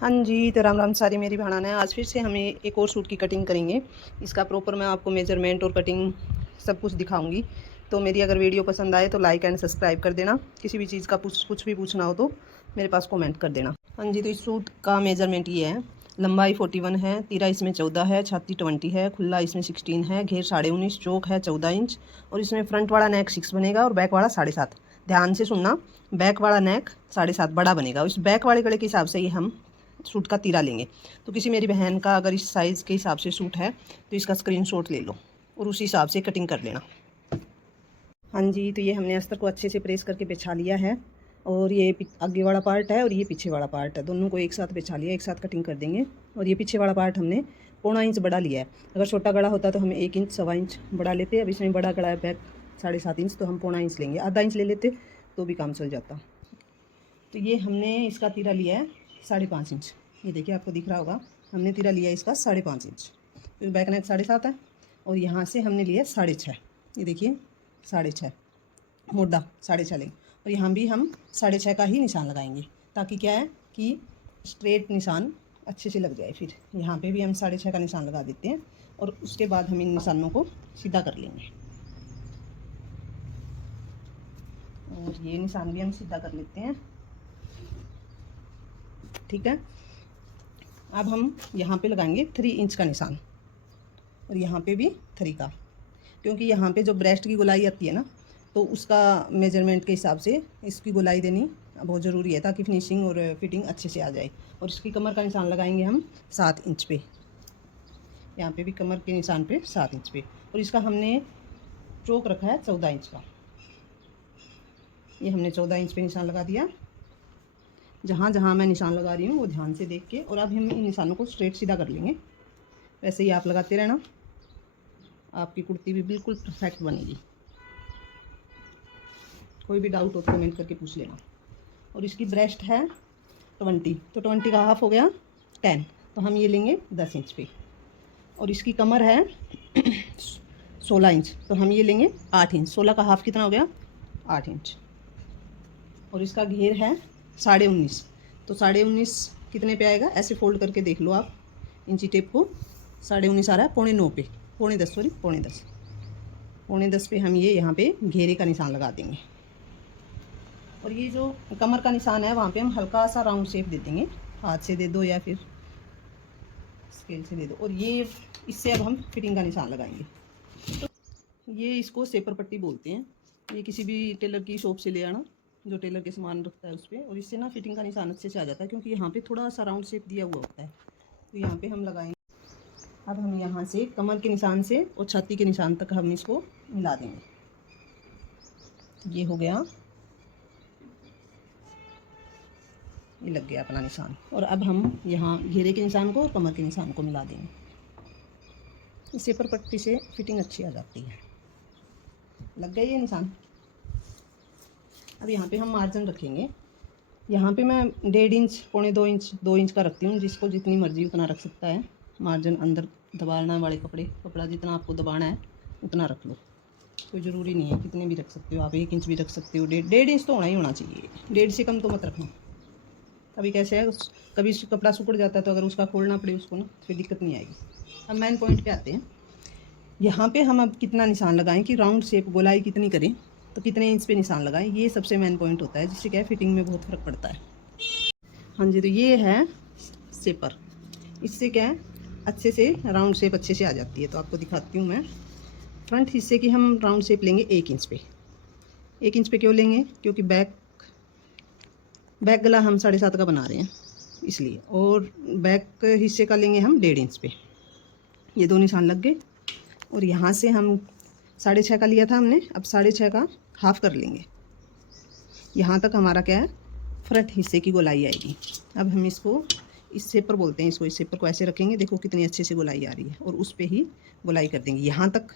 हाँ जी, तो राम राम सारी मेरी बहना है। आज फिर से हमें एक और सूट की कटिंग करेंगे। इसका प्रॉपर मैं आपको मेजरमेंट और कटिंग सब कुछ दिखाऊंगी। तो मेरी अगर वीडियो पसंद आए तो लाइक एंड सब्सक्राइब कर देना। किसी भी चीज़ का कुछ भी पूछना हो तो मेरे पास कमेंट कर देना। हाँ जी, तो इस सूट का मेजरमेंट ये है। लंबाई 41 है, तीरा इसमें 14 है, छाती 20 है, खुला इसमें 16 है, घेर 19.5, चौक है 14 इंच और इसमें फ्रंट वाला नेक 6 बनेगा और बैक वाला 7.5। ध्यान से सुनना, बैक वाला नेक 7.5 बड़ा बनेगा। इस बैक वाले गले के हिसाब से ही हम सूट का तीरा लेंगे। तो किसी मेरी बहन का अगर इस साइज़ के हिसाब से सूट है तो इसका स्क्रीनशॉट ले लो और उसी हिसाब से कटिंग कर लेना। हाँ जी, तो ये हमने अस्तर को अच्छे से प्रेस करके बिछा लिया है और ये आगे वाला पार्ट है और ये पीछे वाला पार्ट है, दोनों को एक साथ बिछा लिया, एक साथ कटिंग कर देंगे। और ये पीछे वाला पार्ट हमने 1.25 इंच बड़ा लिया है। अगर छोटा गला होता तो हम 1 इंच 1.25 इंच बड़ा लेते। अब इसमें बड़ा गला है बैक 7.5 इंच, तो हम 1.25 इंच लेंगे। आधा इंच ले लेते तो भी काम चल जाता। तो ये हमने इसका तीरा लिया है 5.5 इंच। ये देखिए, आपको दिख रहा होगा, हमने तीरा लिया इसका 5.5 इंच। तो बैक नेक 7.5 है और यहाँ से हमने लिया 6.5। ये देखिए 6.5 मोटा 6.5 लेंगे और यहाँ भी हम 6.5 का ही निशान लगाएंगे, ताकि क्या है कि स्ट्रेट निशान अच्छे से लग जाए। फिर यहाँ पे भी हम 6.5 का निशान लगा देते हैं और उसके बाद हम इन निशानों को सीधा कर लेंगे। और ये निशान भी हम सीधा कर लेते हैं, ठीक है। अब हम यहाँ पे लगाएंगे 3 इंच का निशान और यहाँ पे भी 3 का, क्योंकि यहाँ पे जो ब्रेस्ट की गोलाई आती है ना, तो उसका मेजरमेंट के हिसाब से इसकी गोलाई देनी बहुत ज़रूरी है, ताकि फिनिशिंग और फिटिंग अच्छे से आ जाए। और इसकी कमर का निशान लगाएंगे हम 7 इंच पे। यहाँ पे भी कमर के निशान पे 7 इंच पे। और इसका हमने चौक रखा है 14 इंच का। ये हमने 14 इंच पे निशान लगा दिया। जहाँ जहाँ मैं निशान लगा रही हूँ वो ध्यान से देख के, और अब हम इन निशानों को स्ट्रेट सीधा कर लेंगे। वैसे ही आप लगाते रहना, आपकी कुर्ती भी बिल्कुल परफेक्ट बनेगी। कोई भी डाउट हो तो कमेंट करके पूछ लेना। और इसकी ब्रेस्ट है 20, तो 20 का हाफ हो गया 10, तो हम ये लेंगे 10 इंच पे। और इसकी कमर है 16 इंच, तो हम ये लेंगे 8 इंच। 16 का हाफ कितना हो गया? 8 इंच। और इसका घेर है 19.5, तो 19.5 कितने पे आएगा? ऐसे फोल्ड करके देख लो आप इंची टेप को। 19.5 आ रहा है 9.25 पे, 9.10 पे हम ये यहाँ पे घेरे का निशान लगा देंगे। और ये जो कमर का निशान है वहाँ पे हम हल्का सा राउंड शेप दे देंगे, हाथ से दे दो या फिर स्केल से दे दो। और ये इससे अब हम फिटिंग का निशान लगाएंगे। तो ये इसको सेपर पट्टी बोलते हैं। ये किसी भी टेलर की शॉप से ले आना, जो टेलर के सामान रखता है उस पर। और इससे ना फिटिंग का निशान अच्छे से आ जाता है, क्योंकि यहाँ पे थोड़ा सा राउंड शेप दिया हुआ होता है। तो यहाँ पे हम लगाएंगे। अब हम यहाँ से कमर के निशान से और छाती के निशान तक हम इसको मिला देंगे। ये हो गया, ये लग गया अपना निशान। और अब हम यहाँ घेरे के निशान को और कमर के निशान को मिला देंगे। इस सेपर पट्टी से फिटिंग अच्छी आ जाती है। लग गए ये निशान। अब यहाँ पे हम मार्जिन रखेंगे। यहाँ पे मैं 1.5 इंच, 2 इंच का रखती हूँ। जिसको जितनी मर्जी उतना रख सकता है। मार्जिन अंदर दबाना वाले कपड़ा जितना आपको दबाना है उतना रख लो। कोई ज़रूरी नहीं है, कितने भी रख सकते हो आप। 1 इंच भी रख सकते हो। 1.5 इंच तो होना ही होना चाहिए, 1.5 से कम तो मत रखना। कभी कैसे है, कभी कपड़ा सुकड़ जाता है तो अगर उसका खोलना पड़े उसको ना, फिर दिक्कत नहीं आएगी। अब मेन पॉइंट पे आते हैं। यहाँ पे हम अब कितना निशान लगाएं कि राउंड शेप गोलाई कितनी करें, तो कितने इंच पे निशान लगाएं, ये सबसे मेन पॉइंट होता है, जिससे क्या है फिटिंग में बहुत फ़र्क पड़ता है। हाँ जी, तो ये है शेपर। इससे क्या है, अच्छे से राउंड शेप अच्छे से आ जाती है। तो आपको दिखाती हूँ मैं। फ्रंट हिस्से की हम राउंड शेप लेंगे 1 इंच पे। 1 इंच पे क्यों लेंगे? क्योंकि बैक गला हम 7.5 का बना रहे हैं इसलिए। और बैक हिस्से का लेंगे हम 1.5 इंच पे। ये दो निशान लग गए। और यहाँ से हम 6.5 का लिया था हमने, अब 6.5 का हाफ कर लेंगे। यहाँ तक हमारा क्या है, फ्रंट हिस्से की गोलाई आएगी। अब हम इसको, इस शेपर बोलते हैं इसको, इस शेपर को ऐसे रखेंगे। देखो कितनी अच्छे से गोलाई आ रही है। और उस पर ही गोलाई कर देंगे। यहाँ तक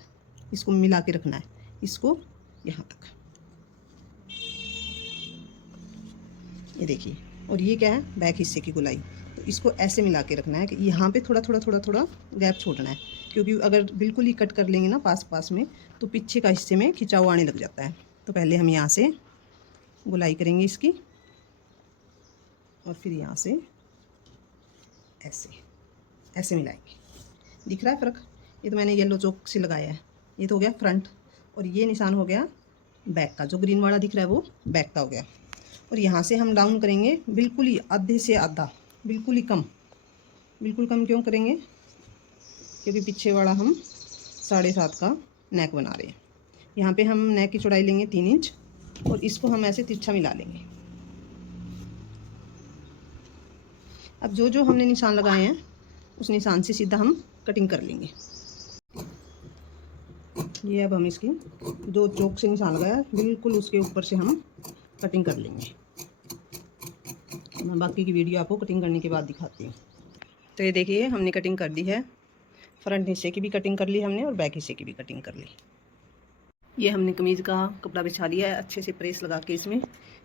इसको मिला के रखना है, इसको यहाँ तक। ये देखिए। और ये क्या है, बैक हिस्से की गोलाई। तो इसको ऐसे मिला के रखना है कि यहाँ पे थोड़ा गैप छोड़ना है, क्योंकि अगर बिल्कुल ही कट कर लेंगे ना पास में, तो पीछे का हिस्से में खिंचाव आने लग जाता है। तो पहले हम यहाँ से गोलाई करेंगे इसकी, और फिर यहाँ से ऐसे ऐसे मिलाएंगे। दिख रहा है फ़र्क? ये तो मैंने येलो चौक से लगाया है। ये तो हो गया फ्रंट, और ये निशान हो गया बैक का। जो ग्रीन वाला दिख रहा है वो बैक का हो गया। और यहाँ से हम डाउन करेंगे बिल्कुल ही आधे से आधा, बिल्कुल ही कम। बिल्कुल कम क्यों करेंगे? क्योंकि पीछे वाला हम 7.5 का नेक बना रहे हैं। यहाँ पे हम नेक की चौड़ाई लेंगे 3 इंच, और इसको हम ऐसे तिरछा मिला लेंगे। अब जो जो हमने निशान लगाए हैं उस निशान से सीधा हम कटिंग कर लेंगे। ये अब हम इसकी जो चौक से निशान लगाया बिल्कुल उसके ऊपर से हम कटिंग कर लेंगे। मैं बाकी की वीडियो आपको कटिंग करने के बाद दिखाती हूँ। तो ये देखिए हमने कटिंग कर दी है। फ्रंट हिस्से की भी कटिंग कर ली हमने और बैक हिस्से की भी कटिंग कर ली। ये हमने कमीज़ का कपड़ा बिछा लिया है, अच्छे से प्रेस लगा के इसमें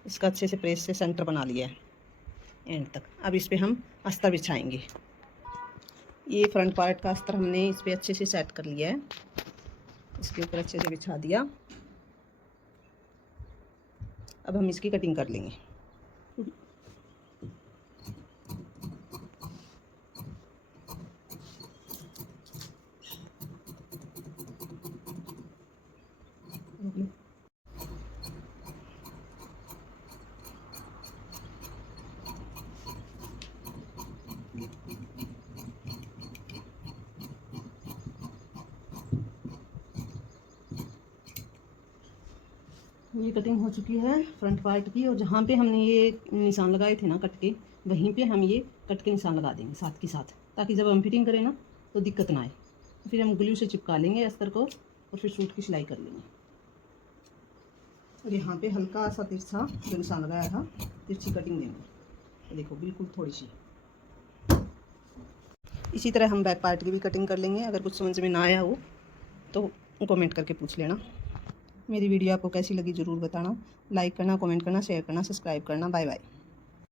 इसका अच्छे से प्रेस से सेंटर बना लिया है एंड तक। अब इस पर हम अस्तर बिछाएंगे। ये फ्रंट पार्ट का अस्तर हमने इस पर अच्छे से सेट कर लिया है, इसके ऊपर अच्छे से बिछा दिया। अब हम इसकी कटिंग कर लेंगे। ये कटिंग हो चुकी है फ्रंट पार्ट की, और जहाँ पे हमने ये निशान लगाए थे ना कट के, वहीं पे हम ये कट के निशान लगा देंगे साथ के साथ, ताकि जब हम फिटिंग करें ना तो दिक्कत ना आए। फिर हम ग्लू से चिपका लेंगे अस्तर को और फिर सूट की सिलाई कर लेंगे। और यहाँ पे हल्का सा तिरछा जो निशान लगाया था तिरछी कटिंग देंगे। तो देखो बिल्कुल थोड़ी सी। इसी तरह हम बैक पार्ट की भी कटिंग कर लेंगे। अगर कुछ समझ में ना आया हो तो कमेंट करके पूछ लेना। मेरी वीडियो आपको कैसी लगी ज़रूर बताना। लाइक करना, कमेंट करना, शेयर करना, सब्सक्राइब करना। Bye bye.